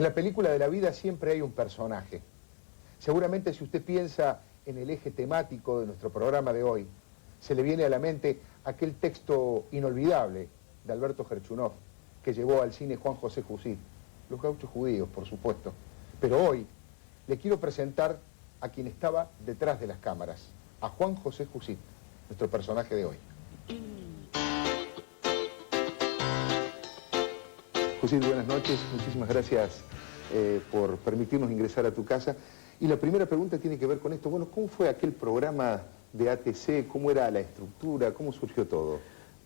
En la película de la vida siempre hay un personaje. Seguramente si usted piensa en el eje temático de nuestro programa de hoy, se le viene a la mente aquel texto inolvidable de Alberto Gerchunov que llevó al cine Juan José Jusit, Los Gauchos Judíos, por supuesto. Pero hoy le quiero presentar a quien estaba detrás de las cámaras, a Juan José Jusit, nuestro personaje de hoy. Jusit, buenas noches, muchísimas gracias por permitirnos ingresar a tu casa. Y la primera pregunta tiene que ver con esto. Bueno, ¿cómo fue aquel programa de ATC? ¿Cómo era la estructura? ¿Cómo surgió todo?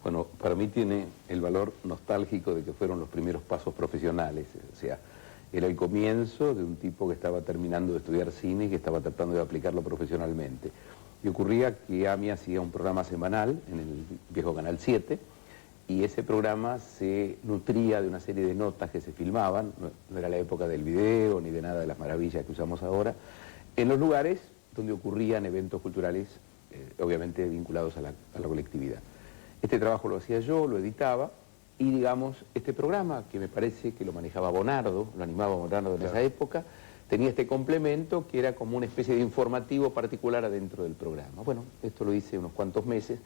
Bueno, para mí tiene el valor nostálgico de que fueron los primeros pasos profesionales. O sea, era el comienzo de un tipo que estaba terminando de estudiar cine y que estaba tratando de aplicarlo profesionalmente. Y ocurría que AMI hacía un programa semanal en el viejo Canal 7, y ese programa se nutría de una serie de notas que se filmaban, no era la época del video ni de nada de las maravillas que usamos ahora, en los lugares donde ocurrían eventos culturales, obviamente vinculados a la colectividad. Este trabajo lo hacía yo, lo editaba, y digamos, este programa, que me parece que lo manejaba Bonardo, lo animaba Bonardo en esa época, tenía este complemento que era como una especie de informativo particular adentro del programa. Bueno, esto lo hice unos cuantos meses.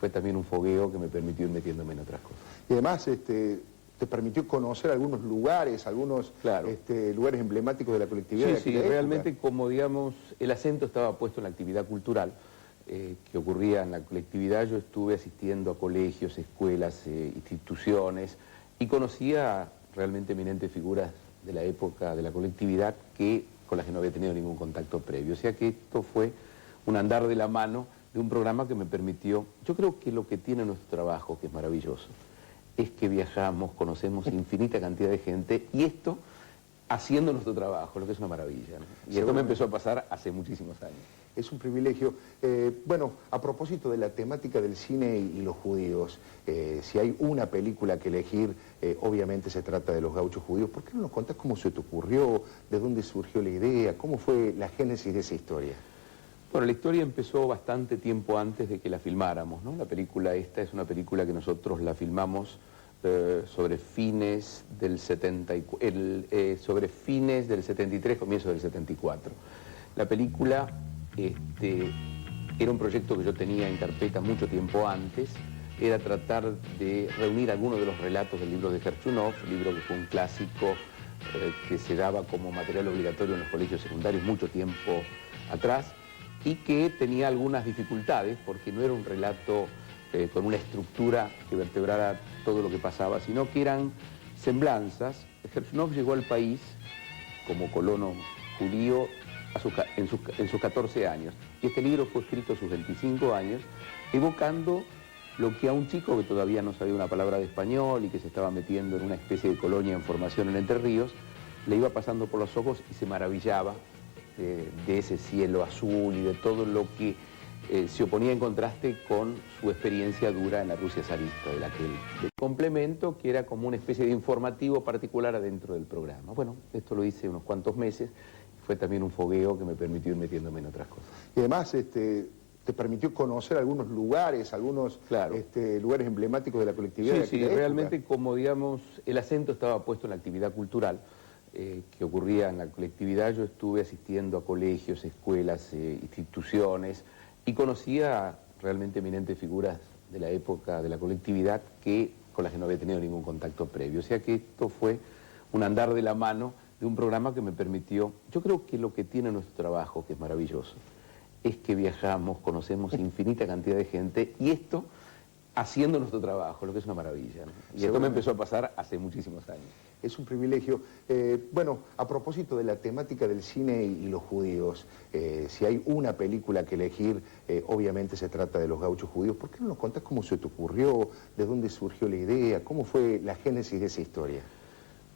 Fue también un fogueo que me permitió ir metiéndome en otras cosas. Y además te permitió conocer algunos lugares, algunos lugares emblemáticos de la colectividad. Sí, realmente como digamos, el acento estaba puesto en la actividad cultural que ocurría en la colectividad. Yo estuve asistiendo a colegios, escuelas, instituciones, y conocía realmente eminentes figuras de la época de la colectividad con las que no había tenido ningún contacto previo. O sea que esto fue un andar de la mano de un programa que me permitió. Yo creo que lo que tiene nuestro trabajo, que es maravilloso, es que viajamos, conocemos infinita cantidad de gente, y esto haciendo nuestro trabajo, lo que es una maravilla, ¿no? Y esto me empezó a pasar hace muchísimos años. Es un privilegio. Bueno, a propósito de la temática del cine y los judíos, si hay una película que elegir, obviamente se trata de Los Gauchos Judíos. ¿Por qué no nos contás cómo se te ocurrió, de dónde surgió la idea, cómo fue la génesis de esa historia? Bueno, la historia empezó bastante tiempo antes de que la filmáramos, ¿no? La película esta es una película que nosotros la filmamos sobre fines del 73, comienzo del 74. La película era un proyecto que yo tenía en carpeta mucho tiempo antes. Era tratar de reunir algunos de los relatos del libro de Gerchunov, libro que fue un clásico que se daba como material obligatorio en los colegios secundarios mucho tiempo atrás, y que tenía algunas dificultades porque no era un relato con una estructura que vertebrara todo lo que pasaba, sino que eran semblanzas. Gerchunov llegó al país como colono judío en sus 14 años, y este libro fue escrito a sus 25 años, evocando lo que a un chico que todavía no sabía una palabra de español y que se estaba metiendo en una especie de colonia en formación en Entre Ríos, le iba pasando por los ojos y se maravillaba de ese cielo azul y de todo lo que se oponía en contraste con su experiencia dura en la Rusia zarista del complemento, que era como una especie de informativo particular adentro del programa. Bueno, esto lo hice unos cuantos meses. Fue también un fogueo que me permitió ir metiéndome en otras cosas. Y además te permitió conocer algunos lugares, algunos lugares emblemáticos de la colectividad. Sí, realmente como digamos, el acento estaba puesto en la actividad cultural que ocurría en la colectividad. Yo estuve asistiendo a colegios, escuelas, instituciones, y conocía realmente eminentes figuras de la época de la colectividad con las que no había tenido ningún contacto previo. O sea que esto fue un andar de la mano de un programa que me permitió. Yo creo que lo que tiene nuestro trabajo, que es maravilloso, es que viajamos, conocemos infinita cantidad de gente, y esto haciendo nuestro trabajo, lo que es una maravilla, ¿no? Y esto me empezó a pasar hace muchísimos años. Es un privilegio. Bueno, a propósito de la temática del cine y los judíos, si hay una película que elegir, obviamente se trata de Los Gauchos Judíos. ¿Por qué no nos contás cómo se te ocurrió, de dónde surgió la idea, cómo fue la génesis de esa historia?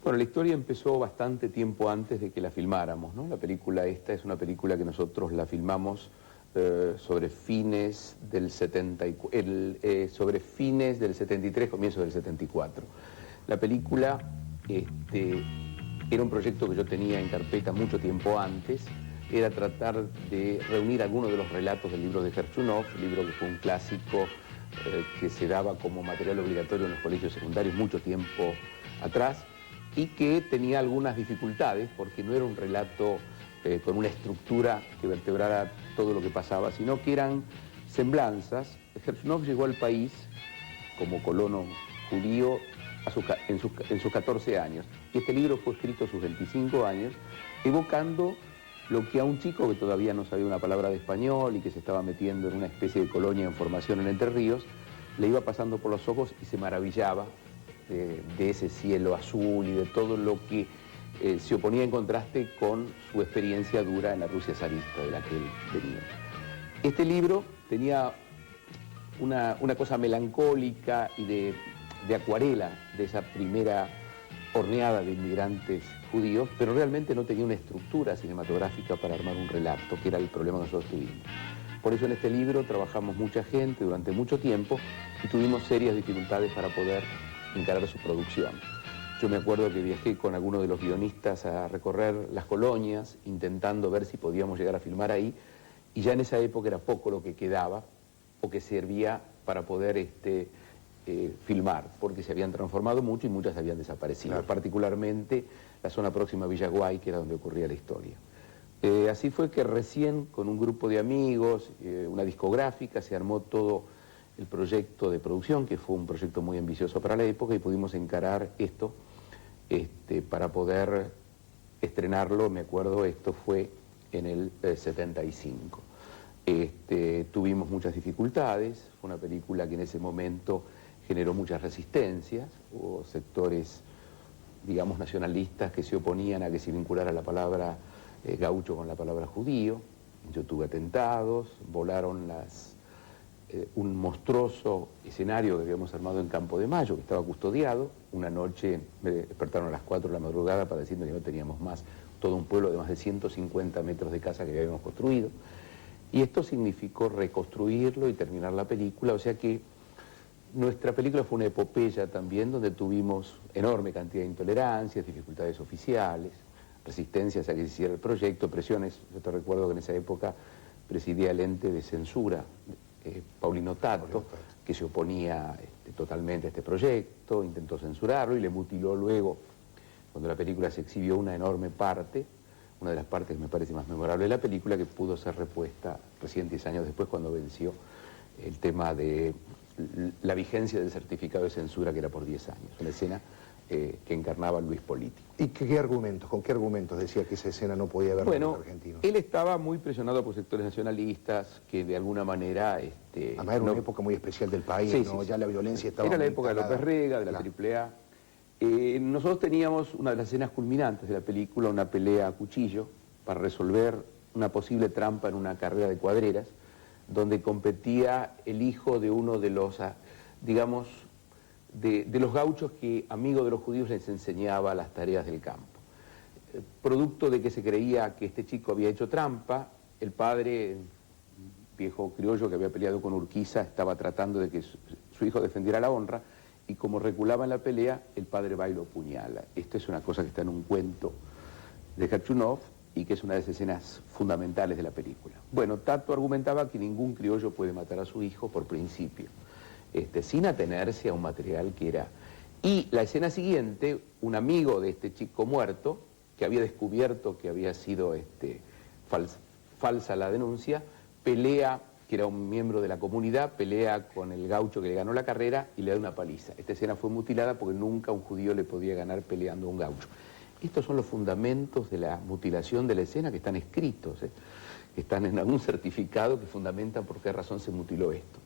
Bueno, la historia empezó bastante tiempo antes de que la filmáramos, ¿no? La película esta es una película que nosotros la filmamos sobre fines del 73, comienzo del 74. La película era un proyecto que yo tenía en carpeta mucho tiempo antes. Era tratar de reunir algunos de los relatos del libro de Gerchunov, libro que fue un clásico que se daba como material obligatorio en los colegios secundarios mucho tiempo atrás, y que tenía algunas dificultades porque no era un relato con una estructura que vertebrara todo lo que pasaba, sino que eran semblanzas. Gershunov llegó al país como colono judío en sus 14 años. Y este libro fue escrito a sus 25 años, evocando lo que a un chico que todavía no sabía una palabra de español y que se estaba metiendo en una especie de colonia en formación en Entre Ríos, le iba pasando por los ojos y se maravillaba de ese cielo azul y de todo lo que se oponía en contraste con su experiencia dura en la Rusia zarista de la que él venía. Este libro tenía una cosa melancólica y de acuarela de esa primera horneada de inmigrantes judíos, pero realmente no tenía una estructura cinematográfica para armar un relato, que era el problema que nosotros tuvimos. Por eso en este libro trabajamos mucha gente durante mucho tiempo y tuvimos serias dificultades para poder encarar su producción. Yo me acuerdo que viajé con algunos de los guionistas a recorrer las colonias, intentando ver si podíamos llegar a filmar ahí, y ya en esa época era poco lo que quedaba o que servía para poder filmar, porque se habían transformado mucho y muchas habían desaparecido, claro. Particularmente la zona próxima a Villaguay, que era donde ocurría la historia. Así fue que recién, con un grupo de amigos, una discográfica, se armó todo el proyecto de producción, que fue un proyecto muy ambicioso para la época, y pudimos encarar esto para poder estrenarlo. Me acuerdo, esto fue en el 75. Tuvimos muchas dificultades, fue una película que en ese momento generó muchas resistencias, hubo sectores, digamos, nacionalistas que se oponían a que se vinculara la palabra gaucho con la palabra judío. Yo tuve atentados, volaron un monstruoso escenario que habíamos armado en Campo de Mayo, que estaba custodiado. Una noche me despertaron a las 4 de la madrugada para decirme que no teníamos más, todo un pueblo de más de 150 metros de casa que habíamos construido. Y esto significó reconstruirlo y terminar la película, o sea que nuestra película fue una epopeya también, donde tuvimos enorme cantidad de intolerancias, dificultades oficiales, resistencias a que se hiciera el proyecto, presiones. Yo te recuerdo que en esa época presidía el ente de censura, Paulino Tato, que se oponía totalmente a este proyecto, intentó censurarlo y le mutiló luego, cuando la película se exhibió, una enorme parte, una de las partes que me parece más memorable de la película, que pudo ser repuesta recién 10 años después, cuando venció el tema de la vigencia del certificado de censura, que era por 10 años, una escena que encarnaba Luis Político. ¿Y qué argumentos, con qué argumentos decía que esa escena no podía haber bueno, los argentinos? Él estaba muy presionado por sectores nacionalistas que de alguna manera... Además era una época muy especial del país, sí, ¿no? Sí, ya la violencia estaba... Era la época de López Rega, de la claro. AAA. Nosotros teníamos una de las escenas culminantes de la película, una pelea a cuchillo para resolver una posible trampa en una carrera de cuadreras, donde competía el hijo de uno de los, digamos, de los gauchos que, amigo de los judíos, les enseñaba las tareas del campo. Producto de que se creía que este chico había hecho trampa, el padre, viejo criollo que había peleado con Urquiza, estaba tratando de que su hijo defendiera la honra, y como reculaba en la pelea, el padre va y lo apuñala. Esto es una cosa que está en un cuento de Gershunov y que es una de las escenas fundamentales de la película. Bueno, Tato argumentaba que ningún criollo puede matar a su hijo por principio, sin atenerse a un material que era... Y la escena siguiente, un amigo de este chico muerto, que había descubierto que había sido falsa la denuncia, pelea, que era un miembro de la comunidad, pelea con el gaucho que le ganó la carrera y le da una paliza. Esta escena fue mutilada porque nunca un judío le podía ganar peleando a un gaucho. Estos son los fundamentos de la mutilación de la escena que están escritos, que están en algún certificado que fundamentan por qué razón se mutiló esto.